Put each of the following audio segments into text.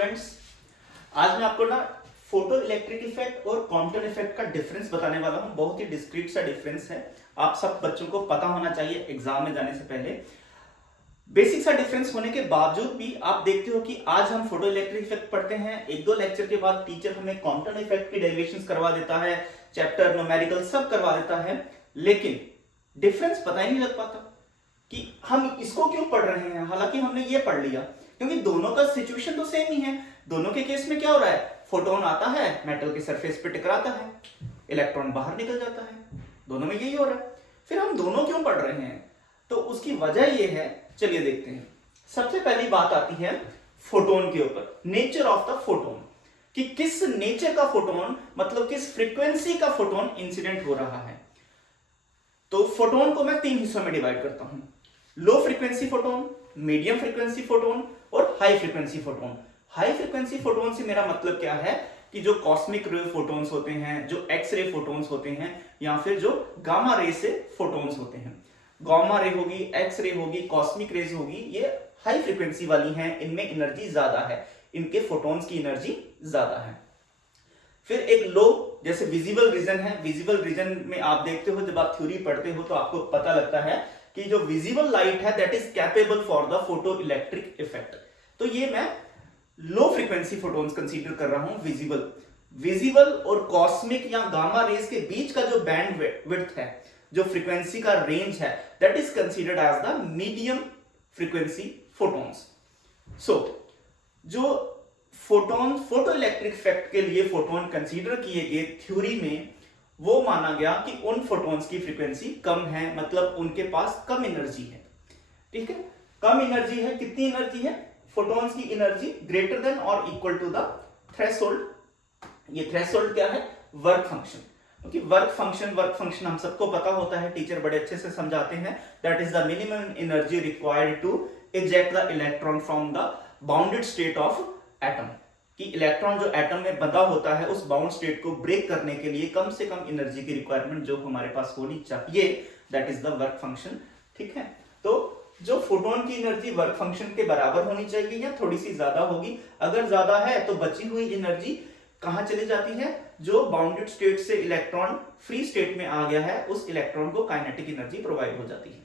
Students, आज मैं आपको ना फोटो इलेक्ट्रिक इफेक्ट और कॉम्पटन इफेक्ट का डिफरेंस बताने वाला हूं। बहुत ही डिस्क्रीट सा डिफरेंस है, आप सब बच्चों को पता होना चाहिए एग्जाम में जाने से पहले। बेसिक सा डिफरेंस होने के बावजूद भी आप देखते हो कि आज हम फोटो इलेक्ट्रिक इफेक्ट पढ़ते हैं, एक दो लेक्चर के बाद टीचर हमें कॉम्पटन इफेक्ट की डेरिवेशंस करवा देता है, चैप्टर न्यूमेरिकल सब करवा देता है, लेकिन डिफरेंस पता ही नहीं लग पाता कि हम इसको क्यों पढ़ रहे हैं। हालांकि हमने ये पढ़ लिया क्योंकि दोनों का सिचुएशन तो सेम ही है। दोनों के केस में क्या हो रहा है, फोटोन आता है, मेटल के सरफेस पे टकराता है, इलेक्ट्रॉन बाहर निकल जाता है, दोनों में यही हो रहा है। फिर हम दोनों क्यों पढ़ रहे हैं, तो उसकी वजह ये है, चलिए देखते हैं। सबसे पहली बात आती है फोटोन के ऊपर, नेचर ऑफ द फोटोन, कि किस नेचर का फोटोन, मतलब किस फ्रीक्वेंसी का फोटोन इंसिडेंट हो रहा है। तो फोटोन को मैं तीन हिस्सों में डिवाइड करता हूं, low frequency photon, medium frequency photon और high frequency photon. High frequency photon से मेरा मतलब क्या है कि जो कॉस्मिक रे फोटोन्स होते हैं, जो एक्स रे फोटोन्स होते हैं, या फिर जो गामा रे से फोटोन्स होते हैं। गामा रे होगी, एक्स रे होगी, कॉस्मिक रेज होगी, ये हाई फ्रीक्वेंसी वाली हैं, इनमें एनर्जी ज्यादा है, इनके फोटोन्स की एनर्जी ज्यादा है। फिर एक लो, जैसे विजिबल रीजन है, विजिबल रीजन में आप देखते हो, जब आप थ्योरी पढ़ते हो तो आपको पता लगता है कि जो विजिबल लाइट है that is capable for the photo electric effect. तो ये मैं लो फ्रीक्वेंसी फोटोन्स कंसीडर कर रहा हूं। विजिबल और कॉस्मिक या गामा रेज के बीच का जो बैंड विड्थ है, जो फ्रीक्वेंसी का रेंज है, that is considered as the medium frequency photons. So जो फोटोन फोटो इलेक्ट्रिक इफेक्ट के लिए फोटोन कंसीडर किए गए थ्योरी में, वो माना गया कि उन फोटोन्स की फ्रीक्वेंसी कम है, मतलब उनके पास कम एनर्जी है। ठीक है, कम एनर्जी है, कितनी एनर्जी है, फोटोन्स की एनर्जी ग्रेटर देन और इक्वल टू द थ्रेशोल्ड। ये थ्रेशोल्ड क्या है, वर्क फंक्शन, क्योंकि वर्क फंक्शन हम सबको पता होता है, टीचर बड़े अच्छे से समझाते हैं। That is the minimum energy required to eject the electron from the bounded state of atom, कि इलेक्ट्रॉन जो एटम में बंधा होता है उस बाउंड स्टेट को ब्रेक करने के लिए कम से कम एनर्जी की रिक्वायरमेंट जो हमारे पास होनी चाहिए, that is the work function. ठीक है, तो जो फोटोन की एनर्जी वर्क फंक्शन के बराबर होनी चाहिए या थोड़ी सी ज्यादा होगी। अगर ज्यादा है तो बची हुई एनर्जी कहां चली जाती है, जो बाउंडेड स्टेट से इलेक्ट्रॉन फ्री स्टेट में आ गया है, उस इलेक्ट्रॉन को काइनेटिक एनर्जी प्रोवाइड हो जाती है।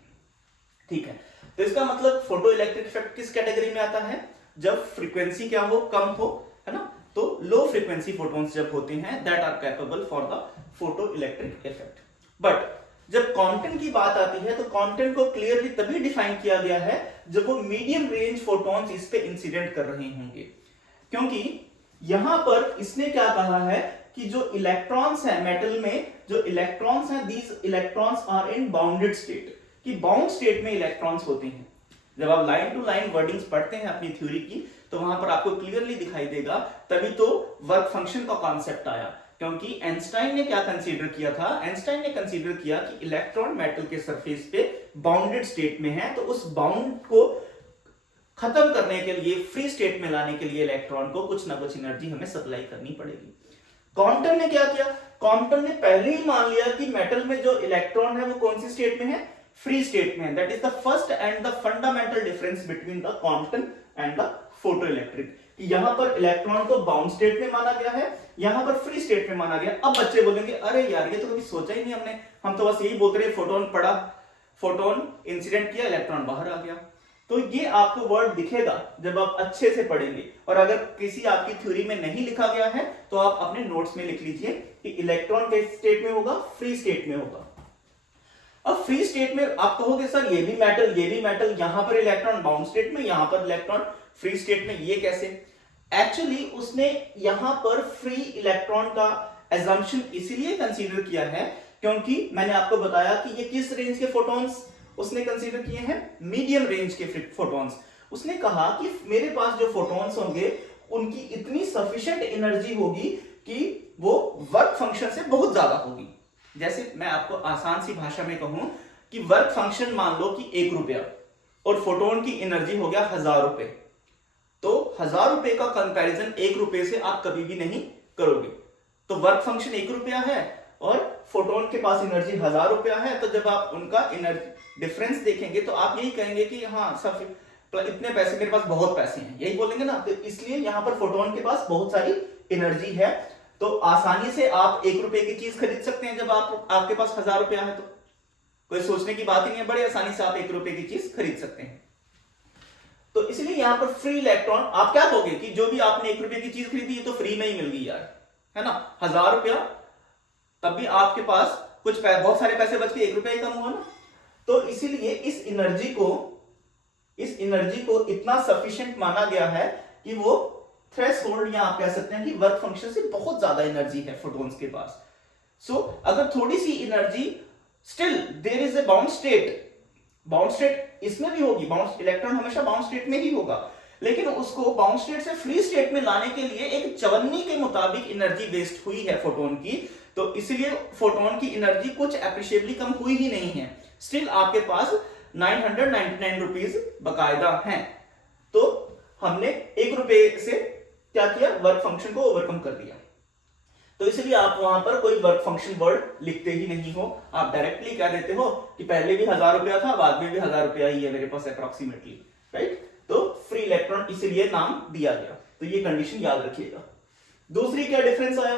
ठीक है, तो इसका मतलब फोटो इलेक्ट्रिक इफेक्ट किस कैटेगरी में आता है, जब फ्रीक्वेंसी क्या हो, कम हो, है ना। तो लो फ्रीक्वेंसी फोटोन्स जब होते हैं that are capable for the photo electric effect. But जब कॉम्पटन की बात आती है तो कॉम्पटन को क्लियरली तभी डिफाइन किया गया है जब वो मीडियम रेंज फोटोन्स इस पे इंसिडेंट कर रहे होंगे, क्योंकि यहां पर इसने क्या कहा है कि जो इलेक्ट्रॉन्स है मेटल में, जो इलेक्ट्रॉन्स हैं, these electrons are in bounded state, कि बाउंड स्टेट में इलेक्ट्रॉन्स होते हैं। जब आप लाइन टू लाइन वर्डिंग्स पढ़ते हैं अपनी थ्योरी की, तो वहां पर आपको क्लियरली दिखाई देगा, तभी तो वर्क फंक्शन का कॉन्सेप्ट आया। क्योंकि आइंस्टाइन ने क्या कंसीडर किया था, आइंस्टाइन ने कंसीडर किया कि इलेक्ट्रॉन मेटल के सरफेस पे बाउंडेड स्टेट में है, तो उस बाउंड को खत्म करने के लिए, फ्री स्टेट में लाने के लिए इलेक्ट्रॉन को कुछ ना कुछ एनर्जी हमें सप्लाई करनी पड़ेगी। कॉम्पटन ने क्या किया, कॉम्पटन ने पहले ही मान लिया कि मेटल में जो इलेक्ट्रॉन है वो कौन सी स्टेट में है, फ्री स्टेट में है। That is the first and the fundamental difference between the Compton and the photo electric. यहां पर इलेक्ट्रॉन को बाउंड स्टेट में माना गया है, यहां पर फ्री स्टेट में माना गया। अब बच्चे बोलेंगे अरे यार ये तो कभी सोचा ही नहीं हमने, हम तो बस यही बोलते रहे फोटोन पड़ा, फोटोन इंसिडेंट किया, इलेक्ट्रॉन बाहर आ गया। तो ये आपको वर्ड दिखेगा जब आप अच्छे से पढ़ेंगे, और अगर किसी आपकी थ्योरी में नहीं लिखा गया है तो आप अपने नोट्स में लिख लीजिए कि इलेक्ट्रॉन किस स्टेट में होगा, फ्री स्टेट में होगा। अब फ्री स्टेट में आप कहोगे सर ये भी मेटल, यहां पर इलेक्ट्रॉन बाउंड स्टेट में, यहां पर इलेक्ट्रॉन फ्री स्टेट में, ये कैसे। एक्चुअली उसने यहां पर फ्री इलेक्ट्रॉन का एजम्पशन इसीलिए कंसीडर किया है क्योंकि मैंने आपको बताया कि ये किस रेंज के फोटॉन्स उसने कंसीडर किए हैं, मीडियम रेंज के फोटॉन्स। उसने कहा कि मेरे पास जो फोटॉन्स होंगे उनकी इतनी सफिशिएंट एनर्जी होगी कि वो वर्क फंक्शन से बहुत ज्यादा होगी। जैसे मैं आपको आसान सी भाषा में कहूं कि वर्क फंक्शन मान लो कि 1 रुपया और फोटोन की एनर्जी हो गया 1000 रुपए, तो 1000 रुपए का कंपैरिजन 1 रुपए से आप कभी भी नहीं करोगे। तो वर्क फंक्शन 1 रुपया है और फोटोन के पास एनर्जी 1000 रुपया है, तो जब आप उनका एनर्जी डिफरेंस देखेंगे तो आप यही कहेंगे कि हाँ सब इतने पैसे, मेरे पास बहुत पैसे हैं, यही बोलेंगे ना। तो इसलिए यहाँ पर फोटोन के पास बहुत सारी एनर्जी है, तो आसानी से आप 1 रुपए की चीज खरीद सकते हैं। जब आपके पास 1000 रुपया है तो कोई सोचने की बात ही नहीं है, बड़े आसानी से आप 1 रुपए की चीज खरीद सकते हैं। तो इसलिए यहां पर फ्री इलेक्ट्रॉन, आप क्या कहोगे कि जो भी आपने 1 रुपए की चीज खरीदी है तो फ्री में ही मिल गई यार, है ना। 1000 रुपया, तब भी आपके पास कुछ बहुत सारे पैसे बच के 1 रुपया ही कम हुआ ना। तो इसीलिए इस एनर्जी को इतना सफिशिएंट माना गया है कि वो थ्रेशोल्ड, या आप कह सकते हैं कि वर्क फंक्शन से बहुत ज्यादा एनर्जी है फोटॉन्स के पास। सो अगर थोड़ी सी energy, still there is a bound state इसमें भी होगी, बाउंड इलेक्ट्रॉन हमेशा बाउंड स्टेट में ही होगा, लेकिन उसको बाउंड स्टेट से फ्री स्टेट में लाने के लिए एक चवन्नी के मुताबिक एनर्जी वेस्ट हुई है फोटोन की। तो इसलिए फोटोन की एनर्जी कुछ एप्रिशिएबली कम हुई ही नहीं है, स्टिल आपके पास 999 रुपीज बकायदा हैं। तो हमने 1 रुपए से क्या किया, वर्क फंक्शन को ओवरकम कर दिया। तो इसलिए आप वहां पर कोई वर्क फंक्शन वर्ड लिखते ही नहीं हो, आप डायरेक्टली क्या देते हो कि पहले भी 1000 रुपया था, बाद में भी 1000 रुपया ही है मेरे पास अप्रोक्सीमेटली, राइट। तो फ्री इलेक्ट्रॉन इसीलिए नाम दिया गया, तो ये कंडीशन याद रखिएगा। दूसरी क्या डिफरेंस आया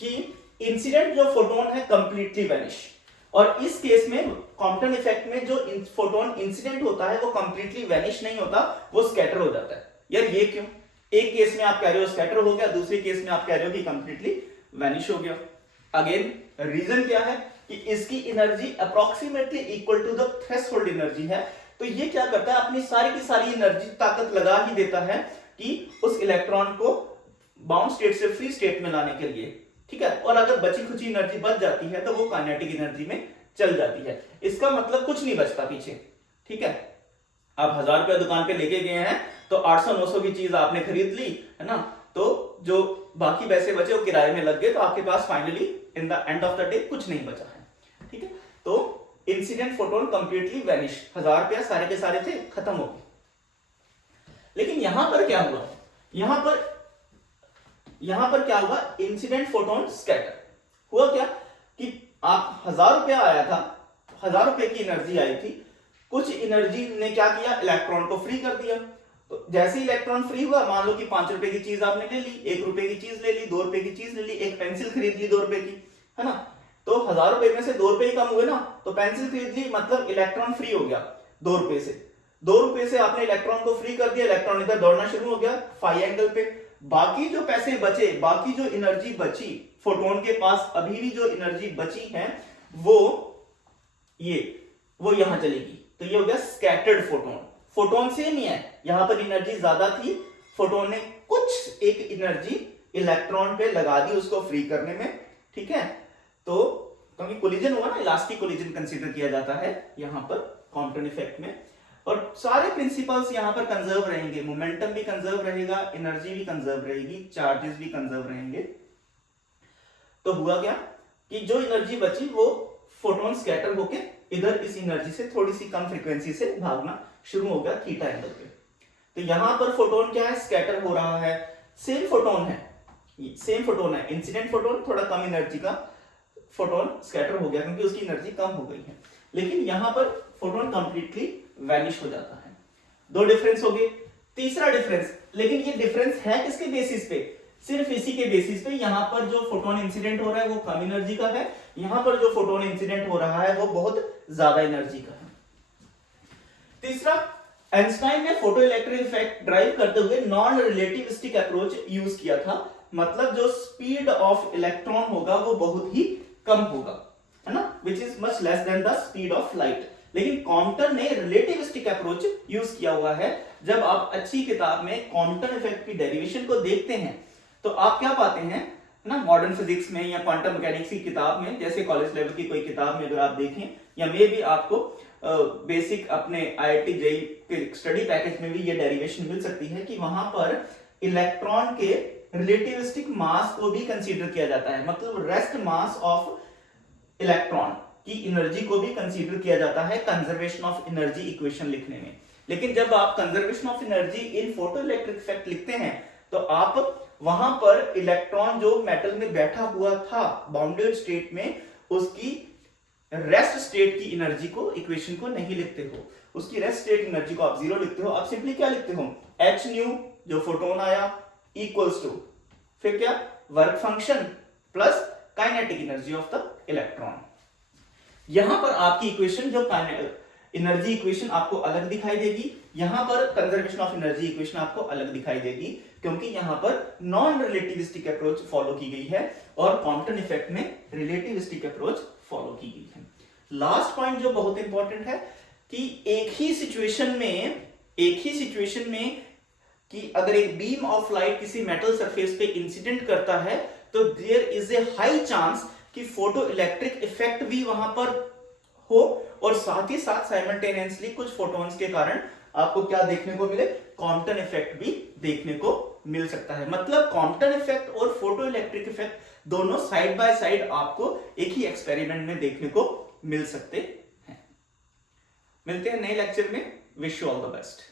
कि इंसिडेंट जो फोटोन है कंप्लीटली वैनिश, और इस केस में कॉम्पटन इफेक्ट में जो फोटोन इंसिडेंट होता है वो कंप्लीटली वैनिश नहीं होता, वो स्कैटर हो जाता है। यार ये क्यों? एक केस में आप कह रहे हो स्कैटर हो गया, दूसरे केस में आप कह रहे हो कि कंप्लीटली वैनिश हो गया। अगेन रीजन क्या है कि इसकी energy approximately equal to the threshold energy है। तो ये क्या करता है, अपनी सारी की सारी एनर्जी ताकत लगा ही देता है कि उस इलेक्ट्रॉन को बाउंड स्टेट से फ्री स्टेट में लाने के लिए, ठीक है। और अगर बची खुची एनर्जी बच जाती है तो वो काइनेटिक एनर्जी में चल जाती है। इसका मतलब कुछ नहीं बचता पीछे, ठीक है। आप 1000 रुपया दुकान पे लेके गए हैं तो 800-900 की चीज आपने खरीद ली, है ना, तो जो बाकी पैसे बचे वो किराए में लग गए, तो आपके पास finally in the end of the day कुछ नहीं बचा है, ठीक है। तो इंसिडेंट फोटोन कंप्लीटली वैनिश, 1000 रुपया सारे के सारे थे, खत्म हो गए। लेकिन यहां पर क्या हुआ, यहां पर क्या हुआ, इंसिडेंट फोटोन स्कैटर हुआ। क्या कि आप 1000 रुपया आया था, 1000 रुपए की एनर्जी आई थी, कुछ एनर्जी ने क्या किया, इलेक्ट्रॉन को फ्री कर दिया। तो जैसे इलेक्ट्रॉन फ्री हुआ, मान लो कि 5 रुपए की चीज आपने ले ली, 1 रुपए की चीज ले ली, 2 रुपए की चीज ले ली, एक पेंसिल खरीद ली 2 रुपए की, है ना। तो 1000 रुपए में से 2 रुपए ही कम हुए ना, तो पेंसिल खरीद ली, मतलब इलेक्ट्रॉन फ्री हो गया 2 रुपए से। 2 रुपए से आपने इलेक्ट्रॉन को फ्री कर दिया, इलेक्ट्रॉन इधर दौड़ना शुरू हो गया फाई एंगल पे। बाकी जो पैसे बचे, बाकी जो एनर्जी बची फोटोन के पास, अभी भी जो एनर्जी बची है वो यहां चलेगी। तो ये हो गया स्कैटर्ड फोटोन। फोटोन सेम ही है, यहां पर एनर्जी ज्यादा थी, फोटोन ने कुछ एक एनर्जी इलेक्ट्रॉन पे लगा दी उसको फ्री करने में, ठीक है। तो क्योंकि कोलिजन हुआ ना, इलास्टिक कोलिजन कंसीडर किया जाता है यहां पर कॉम्पटन इफेक्ट में, और सारे प्रिंसिपल्स यहां पर कंजर्व रहेंगे, मोमेंटम भी कंजर्व रहेगा, एनर्जी भी कंजर्व रहेगी, चार्जेस भी कंजर्व रहेंगे। तो हुआ क्या कि जो एनर्जी बची वो फोटोन स्कैटर होके इधर इस एनर्जी से थोड़ी सी कम फ्रीक्वेंसी से भागना शुरू हो गया थीटा एंगल पे। तो यहां पर फोटोन क्या है, स्कैटर हो रहा है, सेम फोटोन है, इंसिडेंट फोटोन, थोड़ा कम एनर्जी का फोटोन स्कैटर हो गया क्योंकि उसकी एनर्जी कम हो गई है। लेकिन यहां पर फोटोन कंप्लीटली वैनिश हो जाता है। 2 डिफरेंस हो गए। तीसरा डिफरेंस, लेकिन ये डिफरेंस है किसके बेसिस पे, सिर्फ इसी के बेसिस पे, यहां पर जो फोटोन इंसिडेंट हो रहा है वो कम एनर्जी का है, यहां पर जो फोटोन इंसिडेंट हो रहा है वो बहुत ज्यादा एनर्जी का है। तीसरा, आइंस्टाइन ने फोटो इलेक्ट्रिक इफेक्ट ड्राइव करते हुए नॉन रिलेटिविस्टिक अप्रोच यूज किया था, मतलब जो स्पीड ऑफ इलेक्ट्रॉन होगा वो बहुत ही कम होगा, है ना, which is much less than the speed of light. लेकिन कॉम्पटन ने रिलेटिविस्टिक अप्रोच यूज किया हुआ है। जब आप अच्छी किताब में कॉम्पटन इफेक्ट की डेरिवेशन को देखते हैं तो आप क्या पाते हैं ना, मॉडर्न फिजिक्स में या क्वांटम मैकेनिक्स की किताब में, जैसे कॉलेज लेवल की कोई किताब में अगर आप देखें, या मे भी आपको बेसिक अपने IIT JEE के स्टडी पैकेज में भी ये डेरिवेशन मिल सकती है कि वहां पर इलेक्ट्रॉन के रिलेटिविस्टिक मास को भी कंसीडर किया जाता है, मतलब रेस्ट मास ऑफ इलेक्ट्रॉन की एनर्जी को भी कंसीडर किया जाता है कंजर्वेशन ऑफ एनर्जी इक्वेशन लिखने में। लेकिन जब आप conservation of energy in photo electric effect लिखते हैं तो आप वहां पर इलेक्ट्रॉन जो मेटल में बैठा हुआ था बाउंडेड स्टेट में, उसकी रेस्ट स्टेट की एनर्जी को, इक्वेशन को नहीं लिखते हो, उसकी रेस्ट स्टेट एनर्जी को आप 0 लिखते हो, आप सिंपली क्या लिखते हो, एच न्यू जो फोटोन आया इक्वल्स टू फिर क्या work function plus kinetic energy of the electron. यहां पर आपकी इक्वेशन जो एनर्जी इक्वेशन आपको अलग दिखाई देगी, यहां पर कंजर्वेशन ऑफ एनर्जी इक्वेशन आपको अलग दिखाई देगी, क्योंकि यहां पर नॉन रिलेटिविस्टिक अप्रोच फॉलो की गई है और कॉम्पटन इफेक्ट में रिलेटिविस्टिक अप्रोच फॉलो की गई है। लास्ट पॉइंट जो बहुत इंपॉर्टेंट है कि एक ही सिचुएशन में कि अगर एक बीम ऑफ लाइट किसी मेटल सरफेस पे इंसिडेंट करता है तो there is a high chance कि फोटो इलेक्ट्रिक इफेक्ट भी वहां पर हो और साथ ही साथ साइमल्टेनियसली कुछ फोटॉन्स के कारण आपको क्या देखने को मिले, कॉम्पटन इफेक्ट भी देखने को मिल सकता है। मतलब कॉम्पटन इफेक्ट और फोटो इलेक्ट्रिक इफेक्ट दोनों साइड बाय साइड आपको एक ही एक्सपेरिमेंट में देखने को मिल सकते हैं। मिलते हैं नए लेक्चर में। Wish you all the best.